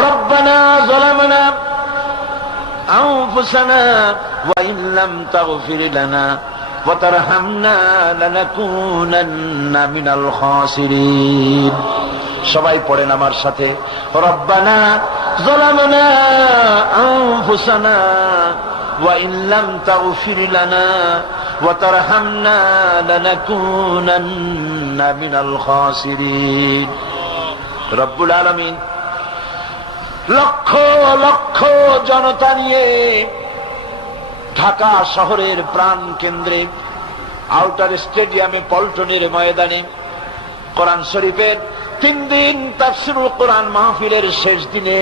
রব্বানা যালামনা আনফুসানা ওয়া ইন লাম তাগফির লানা ওয়া তারহামনা লানাকুনান্না মিনাল খাসিরিন। সবাই পড়েন আমার সাথে, রব্বানা যালামনা আনফুসানা ওয়া ইন লাম তাগফির লানা ওয়া তারহামনা লানাকুনান্না মিনাল খাসিরিন। রব্বুল আলামিন লক্ষ লক্ষ জনতা নিয়ে ঢাকা শহরের প্রাণ কেন্দ্রে আউটার স্টেডিয়ামে পল্টনের ময়দানে কোরআন শরীফের 3 দিন তাফসীরুল কোরআন মাহফিলের শেষ দিনে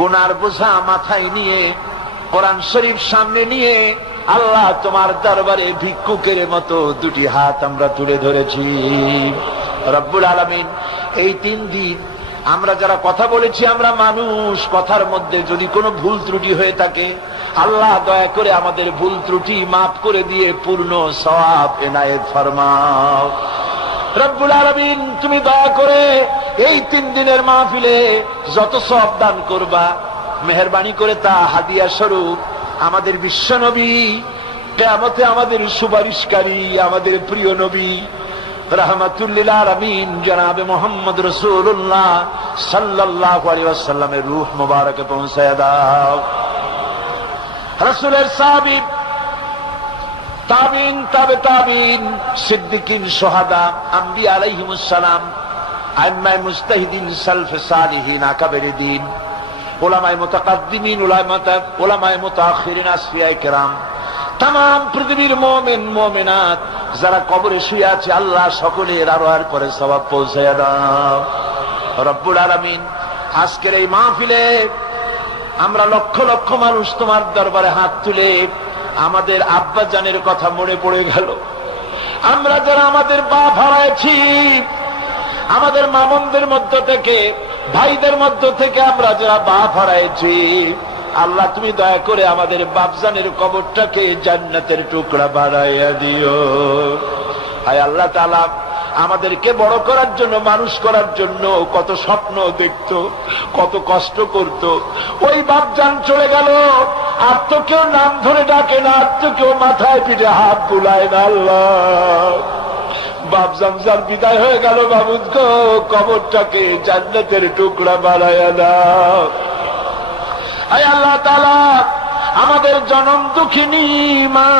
গুনার বোঝা মাথায় নিয়ে কোরআন শরীফ সামনে নিয়ে আল্লাহ তোমার দরবারে ভিক্ষুকের মতো 2টি হাত আমরা তুলে ধরেছি। রব্বুল আলামিন এই 3 দিন আমরা যারা কথা বলেছি, আমরা মানুষ, কথার মধ্যে যদি কোনো ভুল ত্রুটি হয়ে থাকে আল্লাহ দয়া করে আমাদের ভুল ত্রুটি মাফ করে দিয়ে পূর্ণ সওয়াব এনায়েত ফরমাও। রব্বুল আলামিন তুমি দয়া করে এই 3 দিনের মাহফিলে যত সওয়াব দান করবা মেহেরবানি করে তা হাদিয়া স্বরূপ আমাদের বিশ্বনবী, কিয়ামতে আমাদের সুপারিশকারী, আমাদের প্রিয় নবী রাহমাতুল লিল আলামিন জনাবে মুহাম্মদ রাসূলুল্লাহ সাল্লাল্লাহু আলাইহি ওয়াসাল্লামের রূহ মুবারকে পৌঁছায়া দাও। রাসূলের সাহাবী, তাবিঈন, তাবে তাবিঈন, সিদ্দিকিন, শুহাদা, আম্বিয়া আলাইহিমুস সালাম, আইম্মায়ে মুজতাহিদিন, সালফে সালিহিন, আকাবেরে দ্বীন, উলামায়ে মুতাকাদ্দিমিন, উলামায়ে মুতাআখিরিন, আসফিয়ায়ে কেরাম, তামাম পৃথিবীর মুমিন মুমিনাত যারা কবরে শুয়ে আছে আল্লাহ সকলের আরোহার করে সওয়াব পৌঁছায়া দাও। রব্বুল আলামিন আজকের এই মাহফিলে আমরা লক্ষ লক্ষ মানুষ তোমার দরবারে হাত তুলে আমাদের আব্বা জানের কথা মনে পড়ে গেল। আমরা যারা আমাদের বাপ হারাইছি, আমাদের মামুনদের মধ্য থেকে, ভাইদের মধ্য থেকে আমরা যারা বাপ হারাইছি, আল্লাহ তুমি দয়া করে আমাদের বাপজানের কবরটাকে জান্নাতের টুকরা বানাইয়া দিও। হায় আল্লাহ তাআলা আমাদেরকে বড় করার জন্য, মানুষ করার জন্য কত স্বপ্ন দেখত, কত কষ্ট করত। ওই বাপজান চলে গেল, আর তো কেউ নাম ধরে ডাকে না, আর তো কেউ মাথায় পিঠে হাত বুলায় না। আল্লাহ বাপজান যার বিদায় হয়ে গেল, বাবুদ গো কবরটাকে জান্নাতের টুকরা বানাইয়া দাও। আয় আল্লাহ তাআলা আমাদের জনম দুঃখিনী মা,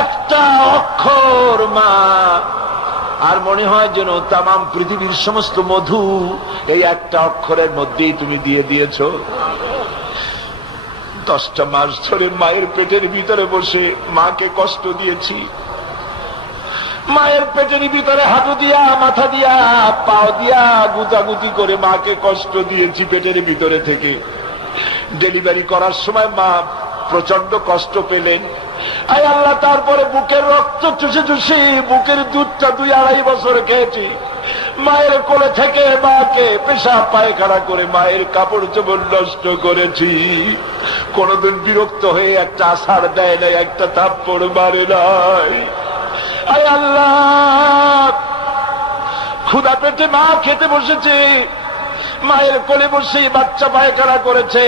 একটা অক্ষর মা, আর মনে হয় যেন তামাম পৃথিবীর সমস্ত মধু এই একটা অক্ষরের মধ্যেই তুমি দিয়ে দিয়েছো। 10টা মাস ধরে মায়ের পেটের ভিতরে বসে মাকে কষ্ট দিয়েছি, মায়ের পেটের ভিতরে হাঁটু দিয়া, মাথা দিয়া, পাও দিয়া গুতাগুতি করে মাকে কষ্ট দিয়েছি পেটের ভিতরে থেকে। ডেলিভারি করার সময় মা প্রচন্ড কষ্ট পেলেন। আয় আল্লাহ তারপরে বুকের রক্ত চুষে চুষে বুকের দুধটা 2-2.5 বছর খেয়েছি। মায়ের কোলে থেকে মাকে পেশাব পায়খানা করে মায়ের কাপড় চোপড় নষ্ট করেছি। কোনদিন বিরক্ত হয়ে একটা আছাড় দেয় নাই, একটা থাপ্পড় মারে নাই। আয় আল্লাহ ক্ষুধা পেটে মা খেতে বসেছে, মায়ের কোলে বসে বাচ্চা পায়খানা করেছে,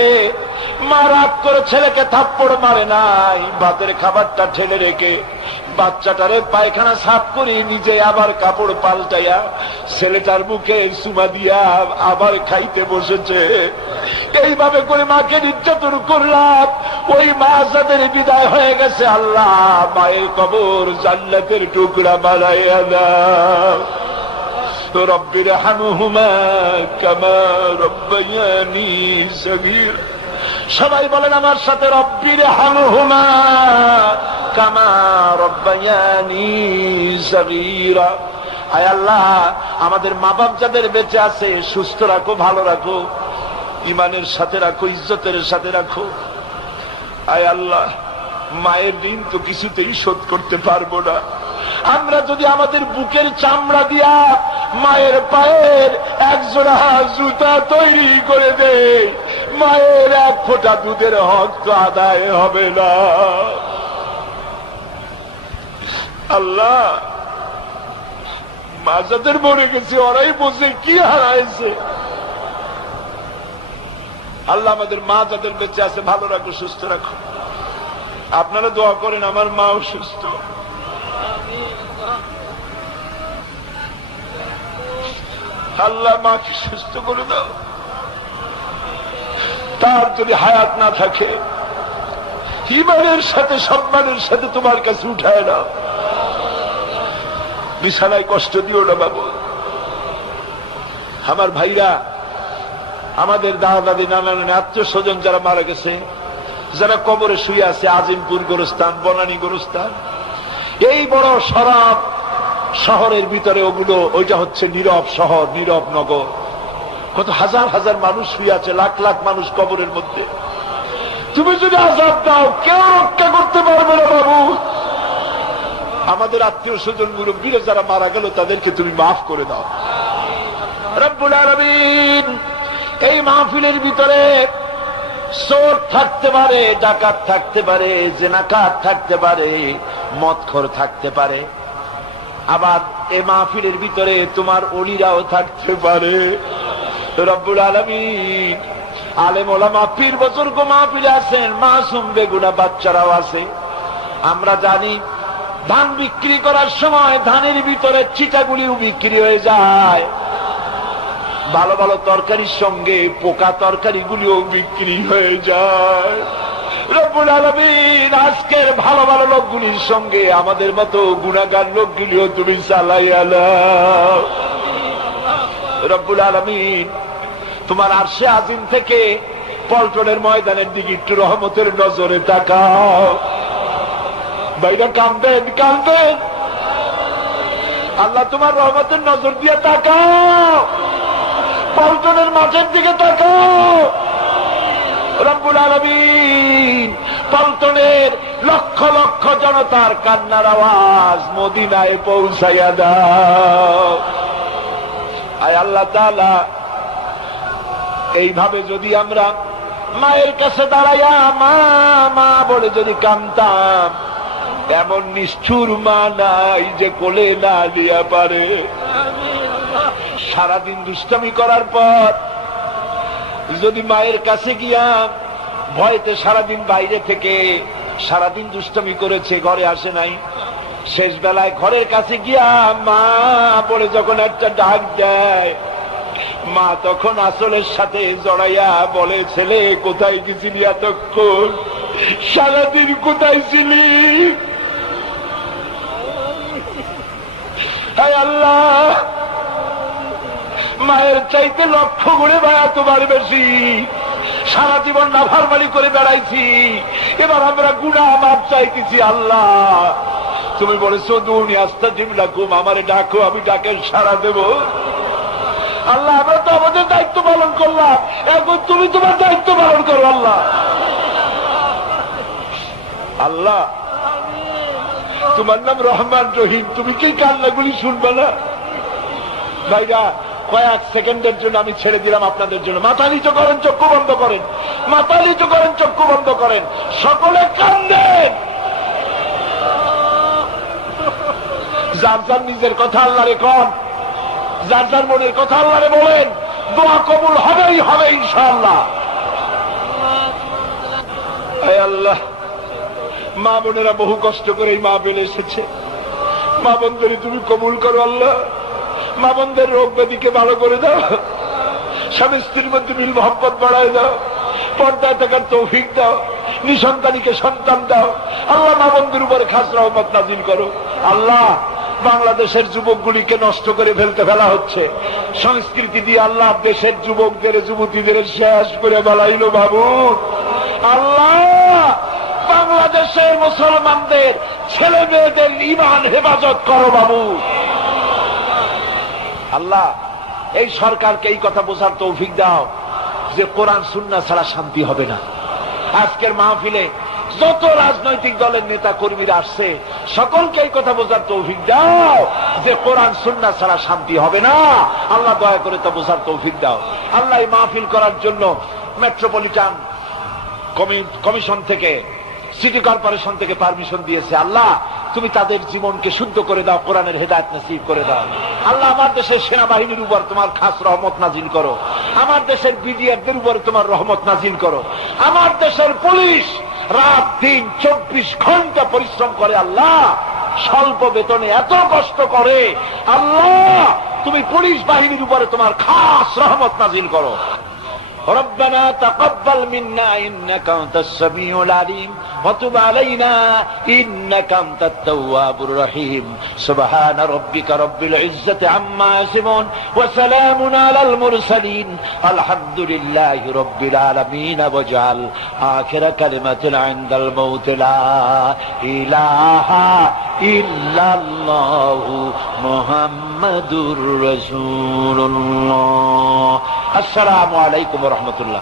মা রাগ করে ছেলেকে থাপ্পড় মারে নাই, ভাতের খাবারটা ঠেলে রেখে বাচ্চাটারে পায়খানা সাফ করে নিজে আবার কাপড় পাল্টাইয়া ছেলেটার মুখে চুমা দিয়া আবার খাইতে বসেছে। এইভাবে করে মাকে নির্যাতন করলাম। ওই মা যাদের বিদায় হয়ে গেছে আল্লাহ মায়ের কবর জান্নাতের টুকরা বানাইয়া দাও। রব্বির হামহুমা কামা রব্বায়ানি সগীরা। সবাই বলেন আমার সাথে, রব্বির হামহুমা কামা রব্বায়ানি সগীরা। আয় আল্লাহ আমাদের মা বাপ যাদের বেঁচে আছে সুস্থ রাখো, ভালো রাখো, ইমানের সাথে রাখো, ইজ্জতের সাথে রাখো। আয় আল্লাহ মায়ের ঋণ তো কিছুতেই শোধ করতে পারবো না। আমরা যদি আমাদের বুকের চামড়া দিয়া মায়ের পায়ের 1 জোড়া জুতা তৈরি করে দেই, মায়ের 1 ফোঁটা দুধের হক তো আদায় হবে না। আল্লাহ মা যাদের মরে গেছে ওরাই বসে কি হারাইছে, আল্লাহ আমাদের মা যাদের বেঁচে আছে ভালো রাখো, সুস্থ রাখো। আপনারা দোয়া করেন আমার মাও সুস্থ। আল্লাহ মাকে সুস্থ করে দাও। তার যদি হায়াত না থাকে ঈমানের সাথে সম্মানের সাথে তোমার কাছে উঠায় না, বিছানায় কষ্ট দিও না বাবু। আমার ভাইরা, আমাদের দাদা দাদি নানা নানি আত্মীয় স্বজন যারা মারা গেছে, যারা কবরে শুয়ে আছে, আজিমপুর গোরস্থান, বনানী গোরস্থান, এই বড় শরাব শহরের ভিতরে ওগুলো, ওইটা হচ্ছে নীরব শহর, নীরব নগর। কত হাজার হাজার মানুষ শুয়ে আছে, লাখ লাখ মানুষ কবরের মধ্যে। তুমি যদি আযাব দাও কেউ রক্ষা করতে পারবে না বাবু। আমাদের আত্মীয় স্বজন মুরব্বীরা যারা মারা গেল তাদেরকে তুমি মাফ করে দাও রব্বুল আলামিন। এই মাহফিলের ভিতরে চোর থাকতে পারে, ডাকাত থাকতে পারে, জেনাকার থাকতে পারে, মদখোর থাকতে পারে, আবার এই মাহফিলের ভিতরে তোমার ওলিরাও থাকতে পারে রব্বুল আলামিন। আলেম ওলামা পীর বুজুর্গ মাহফিলে আছেন, মাসুম বেগুনা বাচ্চারাও আছে। আমরা জানি ধান বিক্রি করার সময় ধানের ভিতরে চিটাগুলিও বিক্রি হয়ে যায়, ভালো ভালো তরকারির সঙ্গে পোকা তরকারিগুলিও বিক্রি হয়ে যায়। রব্বুল আলামিন আজকের ভালো ভালো লোকগুলির সঙ্গে আমাদের মতো গুনাহগার লোকগুলিও তুমি চালাইয়া নাও রব্বুল আলামিন। তোমার আরশে আজিম থেকে পল্টনের ময়দানের দিকে একটু রহমতের নজরে তাকাও। বাইরে কাঁদবেন কাঁদবেন, আল্লাহ তোমার রহমতের নজর দিয়ে তাকাও। পল্টনের মাঠের দিকে তাকাও রব্বুল আলামিন। পল্টনের লক্ষ লক্ষ জনতার কান্নার আওয়াজ মদিনায় পৌঁছাইয়া দাও। আয় আল্লাহ তাআলা, এইভাবে যদি আমরা মায়ের কাছে দাঁড়াইয়া মা মা বলে যদি কাঁদতাম, এমন নিষ্ঠুর মা নাই যে কোলে না দিয়া পারে। সারাদিন দুষ্টামি করার পর যদি মায়ের কাছে গিয়া ভয়তে সারাদিন বাইরে থেকে সারাদিন দুষ্টামি করেছে, ঘরে আসে নাই, শেষ বেলায় ঘরের কাছে গিয়া মা বলে যখন একটা ডাক দেয়, মা তখন আসলের সাথে জড়াইয়া বলে, ছেলে কোথায় গেছিলি এতক্ষণ, সারাদিন কোথায় ছিলি? হায় আল্লাহ, মায়ের চাইতে লক্ষ গুণে মায়া তোমার বেশি। সারা জীবন নাফরমানি করে বেড়াইছি, এবার আমরা গুনাহ মাপ চাইতেছি। আল্লাহ তুমি বলেছো দুনি আস্তাজিব লাকুম, আমারে ডাকো আমি ডাকের সাড়া দেব। আল্লাহ আমরা তো আমাদের দায়িত্ব পালন করলাম, এখন তুমি তোমার দায়িত্ব পালন করো। আল্লাহ আল্লাহ তোমার নাম রহমান রহিম, তুমি কি কান্নাগুলি শুনবে না? ভাইরা, কয়েক সেকেন্ডের জন্য আমি ছেড়ে দিলাম আপনাদের জন্য। মাথা নিচু করেন, চক্ষু বন্ধ করেন, মাথা নিচু করেন, চক্ষু বন্ধ করেন, সকলে কান্দেন। যার যার নিজের কথা আল্লাহরে কন, যার যার মনের কথা আল্লাহরে বলেন, দোয়া কবুল হবেই হবে ইনশাআল্লাহ। হে আল্লাহ, মা বোনেরা বহু কষ্ট করে এই মা বেলে এসেছে, মা বোনদের তুমি কবুল করো আল্লাহ। মা বোনদের রোগ ব্যাধিকে ভালো করে দাও, স্বামী স্ত্রীর মধ্যে মিল মহব্বত বাড়ায় দাও, পর্দায় থাকার তৌফিক দাও, নিঃসন্তানীকে সন্তান দাও আল্লাহ। মা বোনদের উপরে খাস রহমত নাজিল করো আল্লাহ। বাংলাদেশের যুবকগুলিকে নষ্ট করে ফেলা হচ্ছে, সংস্কৃতি দিয়ে আল্লাহ দেশের যুবকদের যুবতীদের শেষ করে বেলাইলো বাবু। আল্লাহ বাংলাদেশের মুসলমানদের ছেলে মেয়েদের ঈমান হেফাজত করো বাবু। আল্লাহ এই সরকারকে এই কথা বোঝার তৌফিক দাও যে কোরআন সুন্নাহ ছাড়া শান্তি হবে না। আজকের মাহফিলে যত রাজনৈতিক দলের নেতা কর্মীরা আসছে, সকলকে এই কথা বোঝার তৌফিক দাও যে কোরআন সুন্নাহ ছাড়া শান্তি হবে না। আল্লাহ দয়া করে তা বোঝার তৌফিক দাও। আল্লাহ এই মাহফিল করার জন্য মেট্রোপলিটন কমিশন থেকে, সিটি কর্পোরেশন থেকে পারমিশন দিয়েছে। আল্লাহ তুমি তাদের জীবনকে শুদ্ধ করে দাও, কোরআনের হেদায়েত নসিব করে দাও। আল্লাহ আমার দেশের সেনাবাহিনীর উপর তোমার খাস রহমত নাজিল করো। আমার দেশের বিডিআরদের উপরে তোমার রহমত নাজিল করো। আমার দেশের পুলিশ রাত দিন 24 ঘন্টা পরিশ্রম করে আল্লাহ, স্বল্প বেতনে এত কষ্ট করে আল্লাহ, তুমি পুলিশ বাহিনীর উপরে তোমার খাস রহমত নাজিল করো। ربنا تقبل منا إنك أنت السميع العليم وتب علينا إنك أنت التواب الرحيم سبحان ربك رب العزة عما يصفون وسلام على المرسلين الحمد لله رب العالمين واجعل آخر كلمة عند الموت لا إله إلا الله محمد رسول الله। আসসালামু আলাইকুম ওয়া রাহমাতুল্লাহ।